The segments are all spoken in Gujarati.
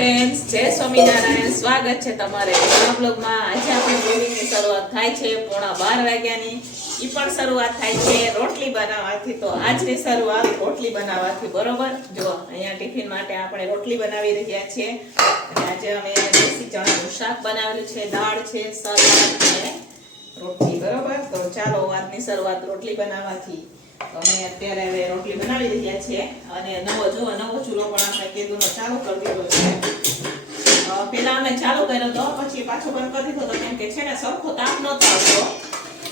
ફ્રેન્ડ્સ, જય સ્વામિનારાયણ. સ્વાગત છે તમારે નવા બ્લોગમાં. આજે આપણે બ્લોગની શરૂઆત થાય છે 11:30 વાગ્યાની. ઈ પણ શરૂઆત થાય છે રોટલી બનાવવાથી. તો આજની શરૂઆત રોટલી બનાવવાથી, બરોબર. જો અહીંયા ટિફિન માટે આપણે રોટલી બનાવી રહ્યા છીએ. અને આજે અમે દેશી ચણાનું શાક બનાવેલું છે, દાળ છે, સલાડ અને રોટલી, બરોબર. તો ચાલો આજની શરૂઆત રોટલી બનાવવાથી. અમે અત્યારે હવે રોટલી બનાવી રહ્યા છીએ અને નવો ચૂલો પણ આપણે કેદુનો ચાલુ કરી દીધો છે. પેલા અમે ચાલુ કર્યો તો પછી પાછો બંધ કરી દીધો તો કેમ કે છે ને સરખો તાપ નતો આવતો.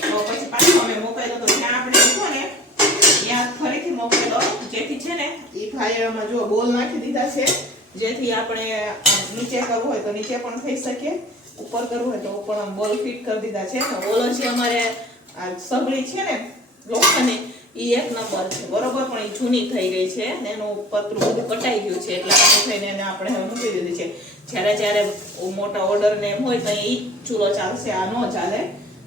તો પછી પાછો અમે મોકલ્યો તો જ્યાં આપણે મૂકો ને ત્યાં ફરીથી મોકલેલો, જેથી છે ને એ ભાઈ એમાં જો બોલ નાખી દીધા છે, જેથી આપણે નીચે કરવું હોય તો નીચે પણ થઈ શકે, ઉપર કરવું હોય તો ઉપર બોલ ફિટ કરી દીધા છે. ઓલો જે અમારે આ સગડી છે ને લોખંડની, ઈ એક નંબર છે, બરોબર. પણ ઈ જૂની થઈ ગઈ છે ને એનું પતરું બધું કટાઈ ગયું છે, એટલે થઈને એને આપણે હવે મૂકી દીધી છે. જ્યારે મોટા ઓર્ડર ને એમ હોય તો ઈ ચૂલો ચાલશે, આ નો ચાલે,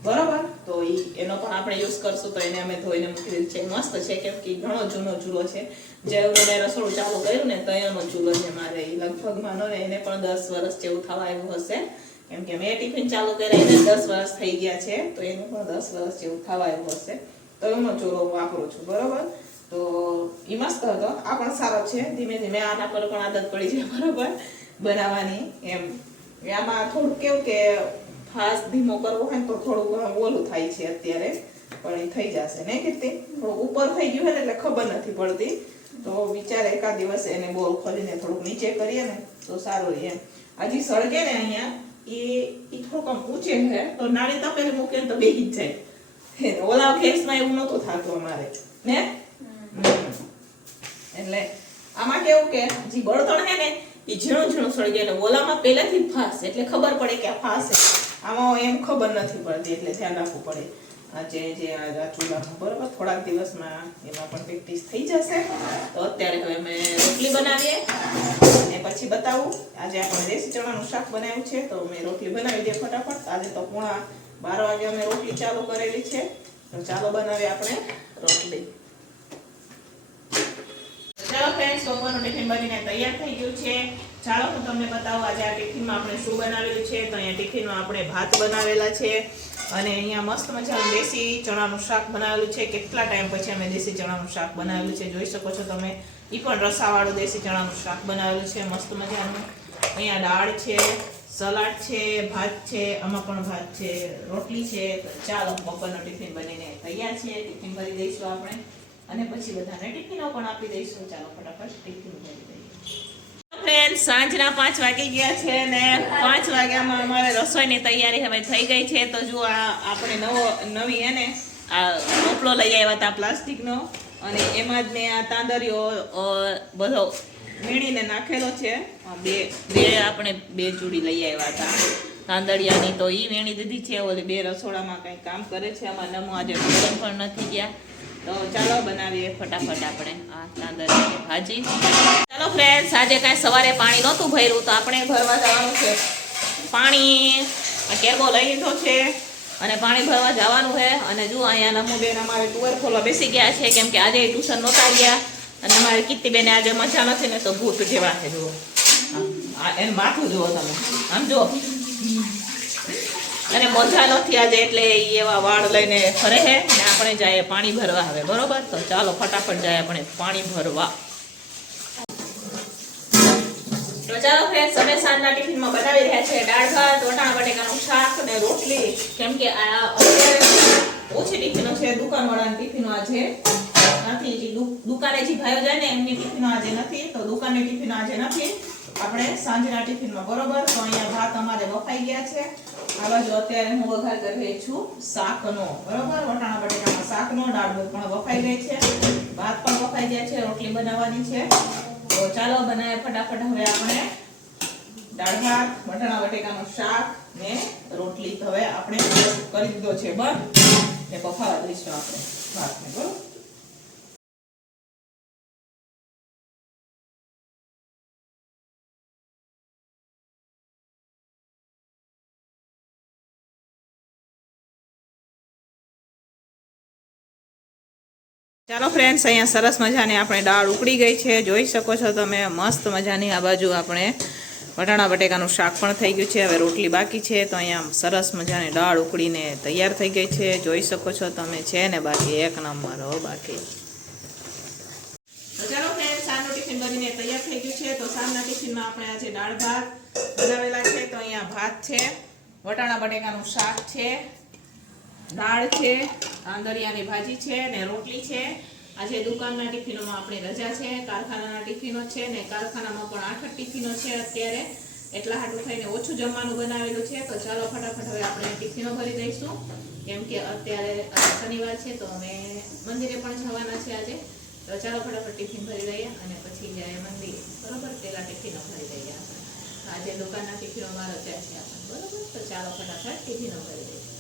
બરોબર. તો ઈ એનો પણ આપણે યુઝ કરશું. તો એને અમે ધોઈને મૂકી દીધું છે. મસ્ત છે કેમ કે ઘણો જૂનો ચૂલો છે. જેવું મેં રસોડું ચાલુ કર્યું ને તો એનો ચૂલો છે મારે. ઈ લગભગ માનો ને એને પણ 10 વર્ષ જેવું થવા આવ્યું હશે, કેમ કે મેં ટિફિન ચાલુ કર્યા એને 10 વર્ષ થઈ ગયા છે, તો એને પણ 10 વર્ષ જેવું થવા આવ્યું હશે. તો એનો ચૂલો વાપરું છું, બરોબર. તો ઈ મસ્ત હતો, આ પણ સારો છે. ધીમે ધીમે આના પર પણ આદત પડી છે, બરોબર, બનાવવાની. એમ આમાં થોડું કેવું કે ફાસ્ટ ધીમો કરવો હોય તો થોડું ઓલું થાય છે અત્યારે, પણ એ થઈ જશે ને કેટલી થોડું ઉપર થઈ ગયું હોય ને એટલે ખબર નથી પડતી. તો વિચાર એકાદ દિવસે એને બોલ ખોલીને થોડુંક નીચે કરીએ ને તો સારું રહે. એમ હજી સળગે ને અહીંયા એ થોડુંક આમ ઊંચે છે તો નાળી તપેલી મૂકે તો બેહી જ જાય. ઓલા ખેસમાં એવું નતું થતું અમારે ને. એટલે આમાં કેવું કે જે બળતણ છે ને એ ઝીણું સળગે, એટલે ઓલામાં પહેલાથી ફાસ એટલે ખબર પડે કે આ ફાસ છે. આમાં એમ ખબર નથી પડતી, એટલે ધ્યાન રાખવું પડે. જે આ ચૂલામાં, બરોબર. થોડાક દિવસમાં એમાં પણ પ્રેક્ટિસ થઈ જશે. તો અત્યારે હવે અમે રોટલી બનાવીએ અને પછી બતાવું. આજે આપણે દેશી ચણાનું શાક બનાવ્યું છે, તો મેં રોટલી બનાવી દે ફટાફટ. આજે તો 11:30 વાગે અમે રોટલી ચાલુ કરેલી છે. તો ચાલો બનાવીએ આપણે રોટલી. ચાલો ફ્રેન્ડ્સ, બપોરનું ટિફિન બનીને તૈયાર થઈ ગયું છે. ચાલો હું તમને બતાવું આજે આ ટિફિનમાં આપણે શું બનાવેલું છે. તો અહીંયા ટિફિનમાં આપણે ભાત બનાવેલા છે અને અહીંયા મસ્ત મજાનું દેશી ચણાનું શાક બનાવેલું છે. કેટલા ટાઈમ પછી અમે દેશી ચણાનું શાક બનાવેલું છે, જોઈ શકો છો તમે. એ પણ રસાવાળું દેશી ચણાનું શાક બનાવેલું છે, મસ્ત મજાનું. અહીંયા દાળ છે, સલાડ છે, ભાત છે, આમાં પણ ભાત છે, રોટલી છે. તો ચાલો બપોરનો ટિફિન બનીને તૈયાર છે. ટિફિન ભરી દઈશું આપણે અને પછી બધાને ટિફિનો પણ આપી દઈશું. ચાલો ફટાફટ ટિફિન ભરી દઈએ. ફ્રેન્ડ, સાંજના 5 વાગી ગયા છે ને 5 વાગ્યામાં અમારે રસોઈની તૈયારી હવે થઈ ગઈ છે. તો જો આપણે નવી એને આ ટોપલો લઈ આવ્યા હતા પ્લાસ્ટિકનો, અને એમાં જ મેં આ તાંદરીઓ બધો વીણીને નાખેલો છે. આપણે બે ચૂડી લઈ આવ્યા હતા તાંદળિયાની, તો ઈ વીણી દીધી છે. ઓલી બે રસોડામાં કંઈ કામ કરે છે. આમાં નમો આજે ભોજન પણ નથી ગયા. તો ચાલો બનાવીએ ફટાફટ આપણે આ તાંદળિયાની ભાજી. ચાલો ફ્રેન્ડ્સ, આજે કાંઈ સવારે પાણી નહોતું ભર્યું, તો આપણે ભરવા જવાનું છે પાણી. કેગો લઈ લીધો છે અને પાણી ભરવા જવાનું છે. અને જુઓ અહીંયા નમુબેન અમારે ટુવેર ખોલવા બેસી ગયા છે, કેમ કે આજે ટ્યુશન નહોતા ગયા. અને અમારે કીર્તિબેને આજે મજા નથી ને, તો ભૂત જેવા છે. જુઓ એનું માથું જુઓ તમે, આમ જુઓ. અને મજા નથી આજે, એટલે એવા વાળ લઈને ફરે છે. ને આપણે જાય પાણી ભરવા હવે, બરોબર. તો ચાલો ફટાફટ જાય આપણે પાણી ભરવા. તો ચાલો ફ્રેન્ડ્સ, અમે સાંજના ટિફિનમાં બનાવી રહ્યા છે દાળ ભાત, વટાણા બટેકાનું શાક અને રોટલી. કેમ કે આ અત્યારે ઓછી ટિફિનો છે, દુકાનવાળાની ટિફિનો આજે નથી. દુકાને જે ભાઈઓ જાય ને એમની ટિફિનો આજે નથી, તો દુકાનની ટિફિનો આજે નથી. આપણે સાંજના ટિફિનમાં, બરોબર. તો અહીંયા ભાત અમારે બફાઈ ગયા છે. આ બાજુ અત્યારે હું વઘાર કરી રહી છું શાકનો, બરોબર. વટાણા બટેકાના શાકનો. દાળ ભાત પણ બફાઈ ગઈ છે, ભાત પણ બફાઈ ગયા છે, રોટલી બનાવવાની છે. તો ચાલો બનાવીએ ફટાફટ હવે આપણે દાળ ભાત, વટાણા બટેકાનું શાક ને રોટલી. હવે આપણે કરી દીધો છે બંધ ને બફાવા દઈશું આપણે ભાતને, બરોબર. ચાલો ફ્રેન્ડ્સ, અહીંયા સરસ મજાની આપણે દાળ ઉકળી ગઈ છે, જોઈ શકો છો તમે. મસ્ત મજાની આ બાજુ આપણે વટાણા બટેકાનું શાક પણ થઈ ગયું છે. હવે રોટલી બાકી છે. તો અહીંયા સરસ મજાની દાળ ઉકળીને તૈયાર થઈ ગઈ છે. જોઈ શકો છો તમે. છે ને બાકી એક નંબર હો બાકી. તો ચાલો ફ્રેન્ડ, સાંજનું ટિફિન બનીને તૈયાર થઈ ગયું છે. તો સાંજના ટિફિનમાં આપણે આજે દાળ ભાત બનાવેલા છે. તો અહીંયા ભાત છે, વટાણા બટેકાનું શાક છે, દાળ છે, આંદરિયાની ભાજી છે ને રોટલી છે. આજે દુકાનના ટિફિનોમાં આપણી રજા છે, કારખાનાના ટિફિનો છે ને કારખાનામાં પણ 8 ટિફિનો છે અત્યારે, એટલા હાટું થઈને ઓછું જમવાનું બનાવેલું છે. તો ચાલો ફટાફટ હવે આપણે ટિફિનો ભરી દઈશું, કેમ કે અત્યારે શનિવાર છે તો અમે મંદિરે પણ જવાના છે આજે. તો ચાલો ફટાફટ ટિફિન ભરી લઈએ અને પછી જાય મંદિરે. બરોબર, પહેલા ટિફિનો ભરી દઈએ આપણે. આજે દુકાનના ટિફિનોમાં રજા છે આપણે. બરોબર, તો ચાલો ફટાફટ ટિફિનો ભરી દઈએ.